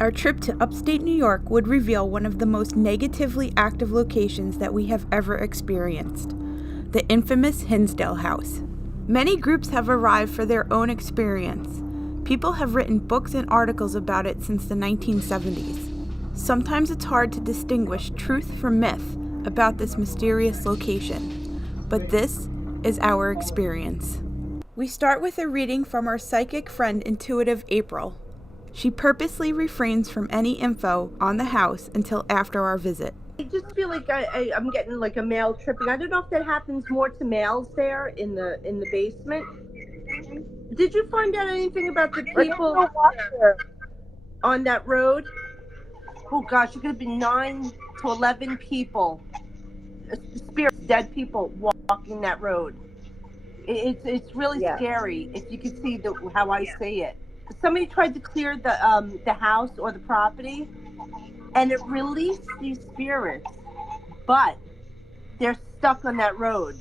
Our trip to upstate New York would reveal one of the most negatively active locations that we have ever experienced, the infamous Hinsdale House. Many groups have arrived for their own experience. People have written books and articles about it since the 1970s. Sometimes it's hard to distinguish truth from myth about this mysterious location, but this is our experience. We start with a reading from our psychic friend, Intuitive April. She purposely refrains from any info on the house until after our visit. I just feel like I'm getting like a male tripping. I don't know if that happens more to males there in the basement. Did you find out anything about the people on that road? Oh gosh, it could have been 9 to 11 people, spirits, dead people walking that road. It's really scary if you could see how I say it. Somebody tried to clear the house or the property, and it released these spirits, but they're stuck on that road.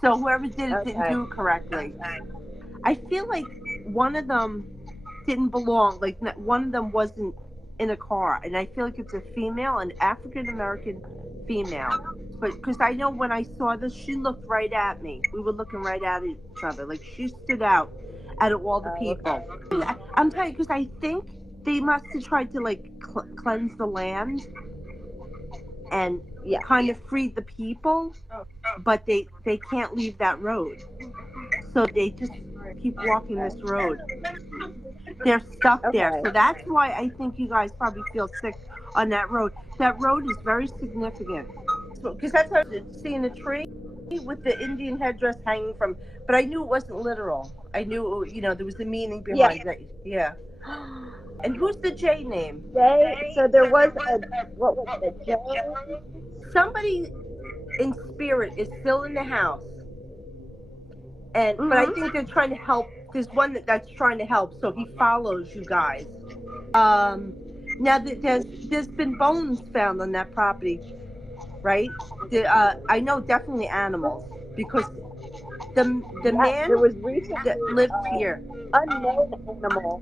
So whoever did it didn't do it correctly. I feel like one of them didn't belong. Like one of them wasn't in a car, and I feel like it's a female, an African American female. But because I know when I saw this, she looked right at me. We were looking right at each other. Like she stood out of all the people. I'm telling you, because I think they must have tried to like cleanse the land and kind of free the people, but they can't leave that road. So they just keep walking this road. They're stuck there. So that's why I think you guys probably feel sick on that road. That road is very significant. Because that's how I was seeing a tree with the Indian headdress hanging from, but I knew it wasn't literal. I knew, there was a meaning behind it. Yeah. And who's the J name? J. So there was what was it, J? Somebody in spirit is still in the house. And but I think they're trying to help. There's one that's trying to help, so he follows you guys. Now there's been bones found on that property, right? I know definitely animals because the man there was recently that lived here, unknown animal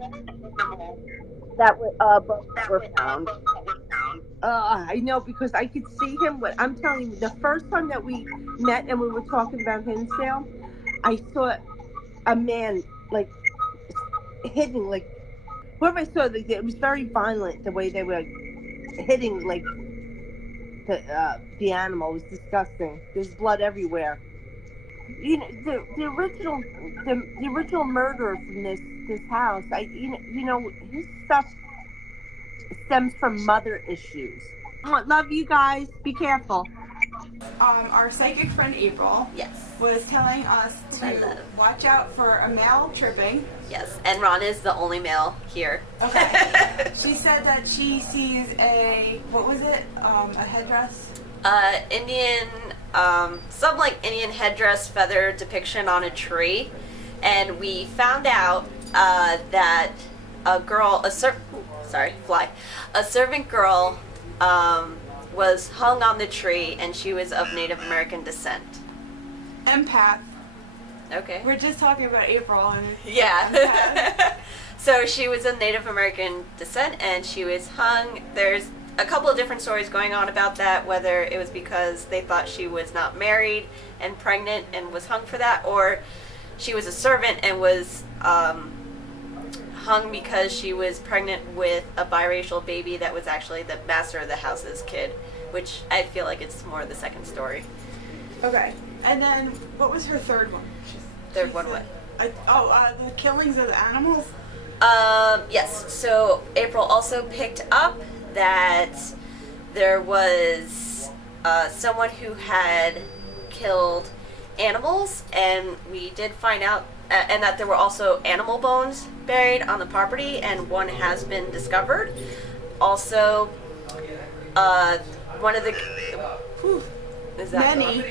that bones were found. I know because I could see him. But I'm telling you, the first time that we met and we were talking about Hinsdale, I saw a man like hitting like whoever I saw. It was very violent the way they were hitting like the animal. It was disgusting. There's blood everywhere. You know the original murderer from this house. His stuff stems from mother issues. Love you guys. Be careful. Our psychic friend April was telling us to watch out for a male tripping. Yes, and Ron is the only male here. Okay. She said that she sees what was it? A headdress? Indian, some like Indian headdress feather depiction on a tree. And we found out that a servant girl was hung on the tree, and she was of Native American descent. Empath. Okay. We're just talking about April. And yeah. So she was of Native American descent, and she was hung. There's a couple of different stories going on about that, whether it was because they thought she was not married and pregnant and was hung for that, or she was a servant and was hung because she was pregnant with a biracial baby that was actually the master of the house's kid, which I feel like it's more the second story. Okay. And then what was her third one? Third one what? The killings of the animals? Yes. So April also picked up that there was someone who had killed animals, and we did find out and that there were also animal bones buried on the property, and one has been discovered. Also, one of the is that many,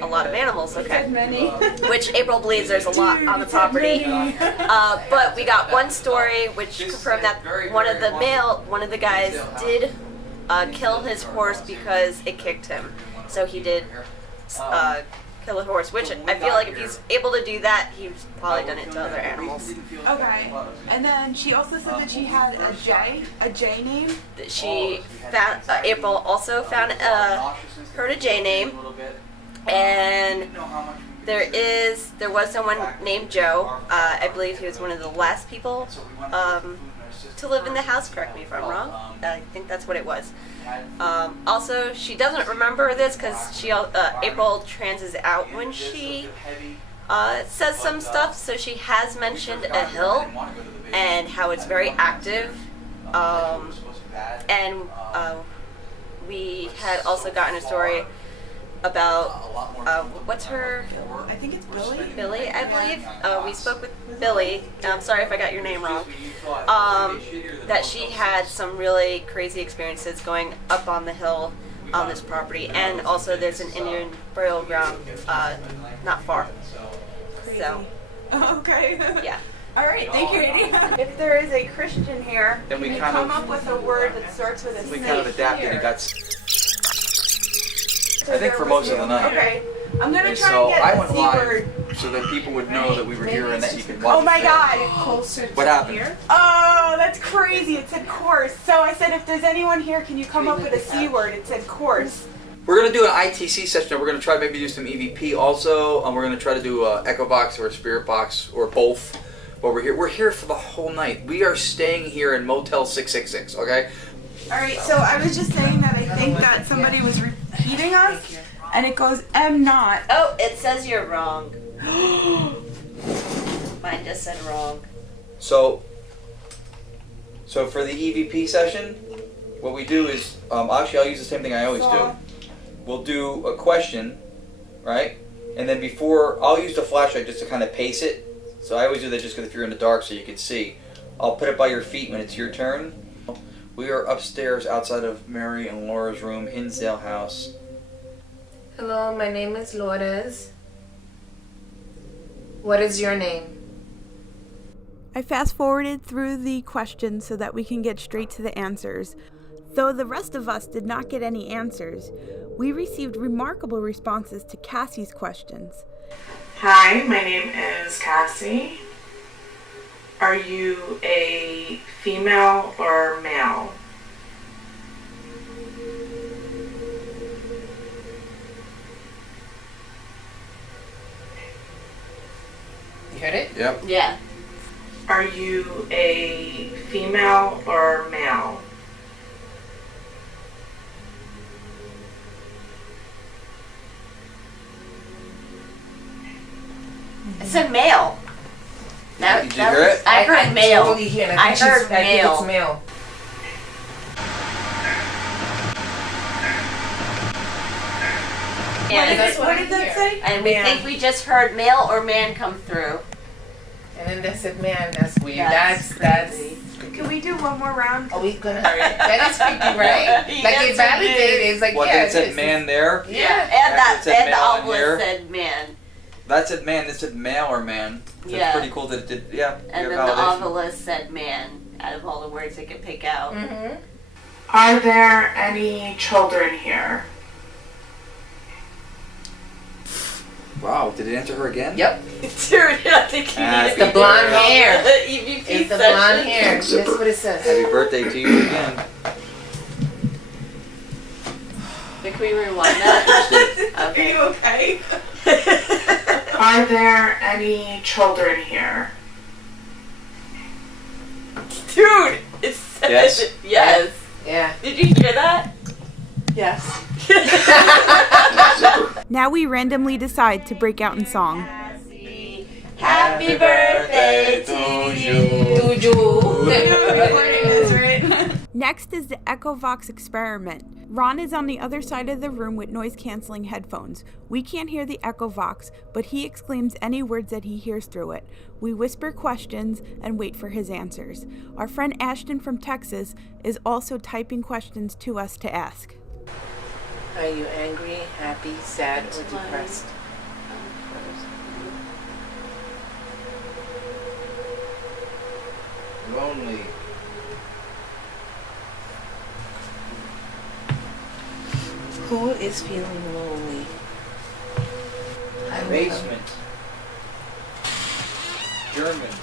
a lot of animals. Okay, many. Which April believes there's a lot on the property. But we got one story which confirmed that one of the guys did kill his horse because it kicked him. So he did kill a horse, which I feel like if he's able to do that, he's probably done it to other animals. Okay. And then she also said that she had a J name. She found, April also found heard a J name, and there was someone named Joe. I believe he was one of the last people to live in the house. Correct me if I'm wrong. I think that's what it was. Also, she doesn't remember this because April transes out when she says some stuff. So she has mentioned a hill and how it's very active. And we had also gotten a story about what's her? I think it's Billy. Billy, I believe. We spoke with Billy. I'm sorry if I got your name wrong. That she had some really crazy experiences going up on the hill on this property, and also there's an Indian burial ground not far. So. Okay. Yeah. All right, thank you, Adrian. If there is a Christian here, then we can you kind come of, up with a word that starts with a we C kind of adapted here? and got. I think for most of the night. Okay, I'm gonna And try so and I get went the C live word. so that people would know that we were here and that you could watch. Oh my God! What happened? Oh, that's crazy. It said course. So I said, if there's anyone here, can you come up with a C word? It said course. We're going to do an ITC session. We're going to try maybe do some EVP also. We're going to try to do Echovox or a Spirit Box or both. But we're here for the whole night. We are staying here in Motel 666, okay? All right, so I was just saying that I think that somebody was repeating us, and it goes M not. Oh, it says you're wrong. Mine just said wrong. So for the EVP session, what we do is, actually I'll use the same thing I always do. We'll do a question, right? And then I'll use the flashlight just to kind of pace it. So I always do that just because if you're in the dark so you can see. I'll put it by your feet when it's your turn. We are upstairs outside of Mary and Laura's room, Hinsdale House. Hello, my name is Lourdes. What is your name? I fast forwarded through the questions so that we can get straight to the answers. Though the rest of us did not get any answers, we received remarkable responses to Cassie's questions. Hi, my name is Cassie. Are you a female or male? You heard it? Yep. Yeah. Are you a female or male? It said male. Did you hear it? I heard male. Totally hear it. I heard I think male. it's male. What did that say? And we think we just heard male or man come through. And then they said, man, that's weird. That's That's Can we do one more round? Are we gonna hurry? That is creepy, right? Like Yes, it validated. It's like, What, yeah. that said this man there? Yeah. And That said and the male in here. obelisk said man. That said man, this said male or man. So Yeah. It's pretty cool that it did, yeah. And we then got the validation. obelisk said man out of all the words it could pick out. Mm-hmm. Are there any children here? Wow, did it answer her again? Yep. Dude, I think you need The blonde hair. EVP It's the session. blonde hair. That's what it says. Happy birthday to you again. Can we rewind that? Are Okay. you okay? Are there any children here? Dude, it said Yes. yes. Yeah. Did you hear that? Yes. Now we randomly decide to break out in song. Happy birthday to you. Next is the Echovox experiment. Ron is on the other side of the room with noise-canceling headphones. We can't hear the Echovox, but he exclaims any words that he hears through it. We whisper questions and wait for his answers. Our friend Ashton from Texas is also typing questions to us to ask. Are you angry, happy, sad, or depressed? Lonely. Who is feeling lonely? Basement. German.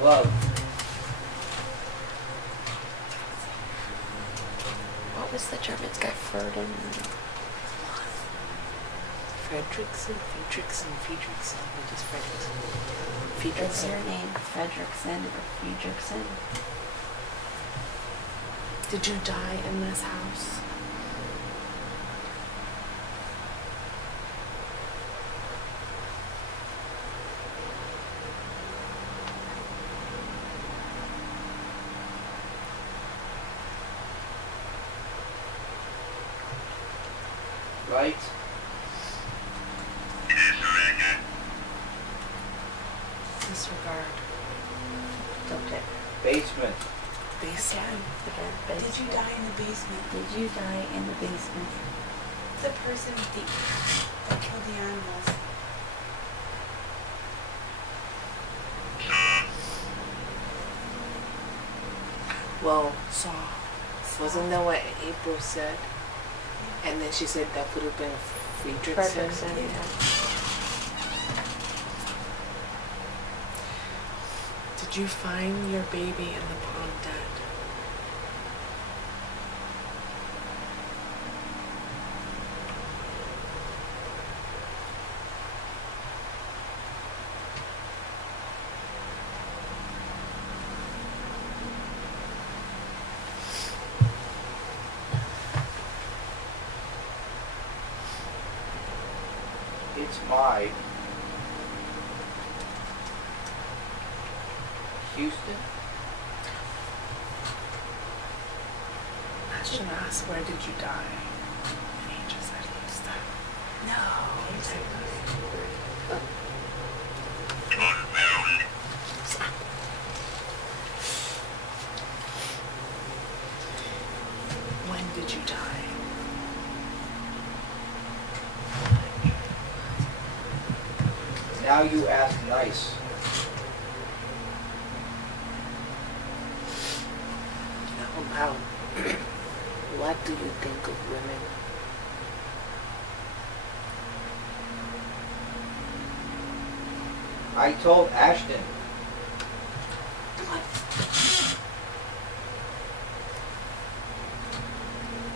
Love. What was the German's guy? Ferdinand? Fredrickson. What is Fredrickson? Is your name Fredrickson or Friedrichsen? Did you die in this house? Right. Disregard. Okay. Basement. Basement. Again, Did you basement. die in the basement? Did you die in the basement? The person that killed the animals. Well, Saw. wasn't that what April said? And then she said that would have been Friedrichsen. Fredrickson, yeah. Did you find your baby in the pond dead? It's my Houston. I should ask, where did you die? And he just said Houston. No. When did you die? Now you ask nice. How about what do you think of women? I told Ashton.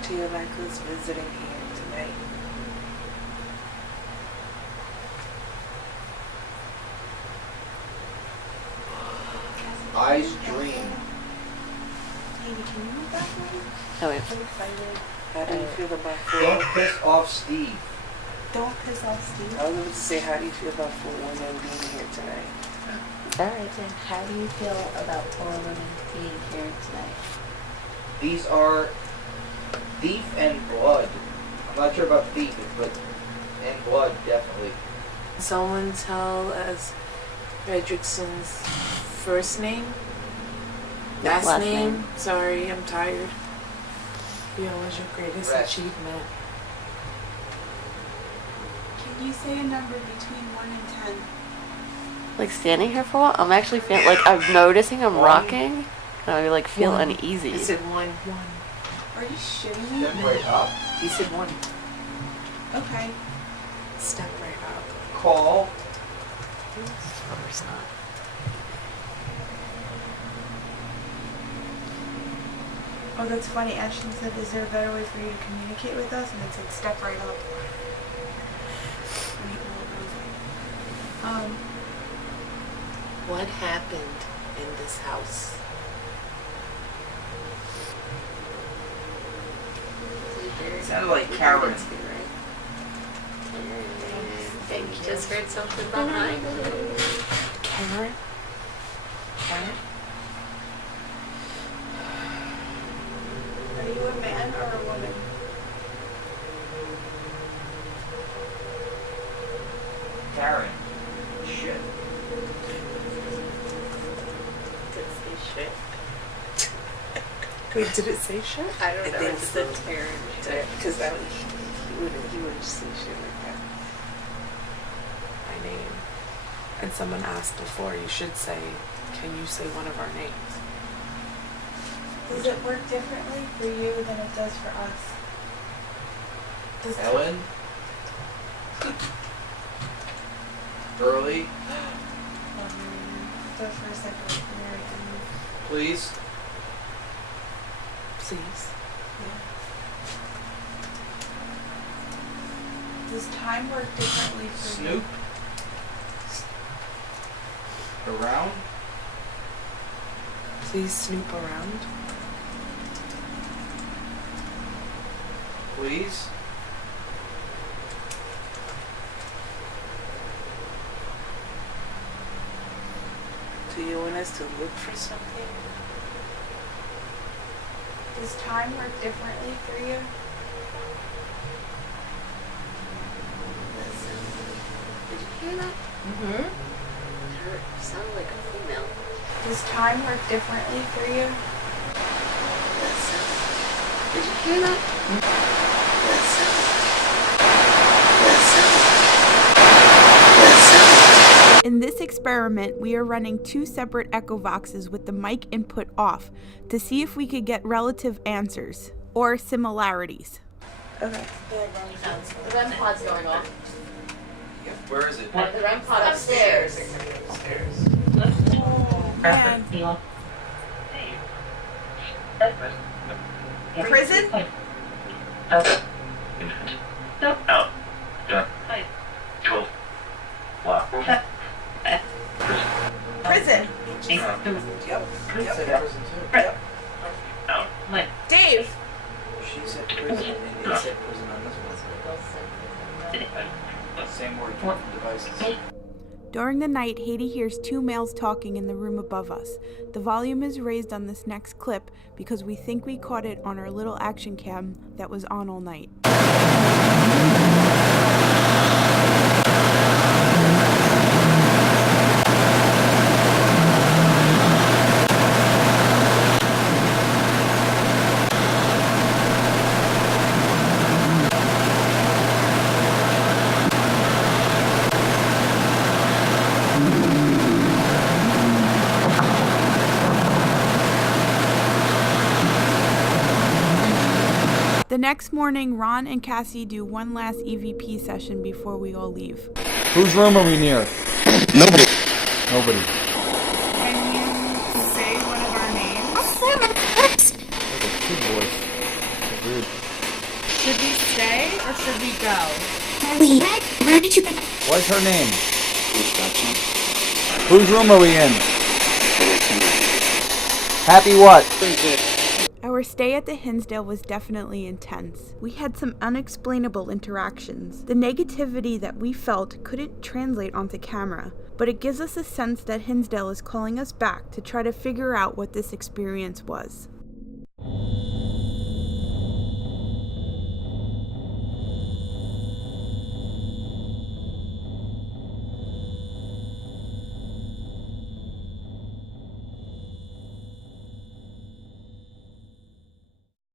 Teolaka's visiting here tonight. Eyes dream. Amy, can you move back one? Oh, wait. I'm excited. How do you feel about Don't full? piss off Steve. Don't piss off Steve. I was going to say, how do you feel about full women being here tonight? Alright then, how do you feel about 4 women being here tonight? These are thief and blood. I'm not sure about thief, but and blood definitely. Someone tell us Fredrickson's first name? Last name? Sorry, I'm tired. Yeah, what was your greatest Rest. achievement? Can you say a number between 1 and 10? Like standing here for a while, I'm actually feeling like I'm noticing I'm rocking. And I like feel uneasy. He said 1. Are you shitting me? Step right up. He said 1. Okay. Step right up. Call. Of course not. Oh, that's funny. Ashton said, is there a better way for you to communicate with us? And it said, step right up. What happened in this house? Sounded like Karen. And you just heard something behind you. Karen? Karen? Are you a man or a woman? Karen. Shit. Did it say shit? Wait, did it say shit? I don't I know. think It's so. the Terran. Because he wouldn't say shit like that. My name. And someone asked before, you should say, can you say one of our names? Does it work differently for you than it does for us? Ellen? Early? The first episode. Please? Please. Does time work differently for you? Snoop? Around? Please snoop around. Please? Do you want us to look for something? Does time work differently for you? Did you hear that? Mm-hmm. Her sounded like a female. Does time work differently for you? Did you hear that? In this experiment, we are running 2 separate Echovoxes with the mic input off to see if we could get relative answers or similarities. Okay. The REM pod's going off. Where is it? The REM pod upstairs. And prison? Prison. Dave. She said prison, and it said prison on this one. Same word, different devices. During the night, Haiti hears 2 males talking in the room above us. The volume is raised on this next clip because we think we caught it on our little action cam that was on all night. The next morning, Ron and Cassie do one last EVP session before we all leave. Whose room are we near? Nobody. Nobody. Can you say one of our names? Good voice. Rude. Should we stay or should we go? Where did you... What's her name? Whose room are we in? Happy what? Our stay at the Hinsdale was definitely intense. We had some unexplainable interactions. The negativity that we felt couldn't translate onto camera, but it gives us a sense that Hinsdale is calling us back to try to figure out what this experience was.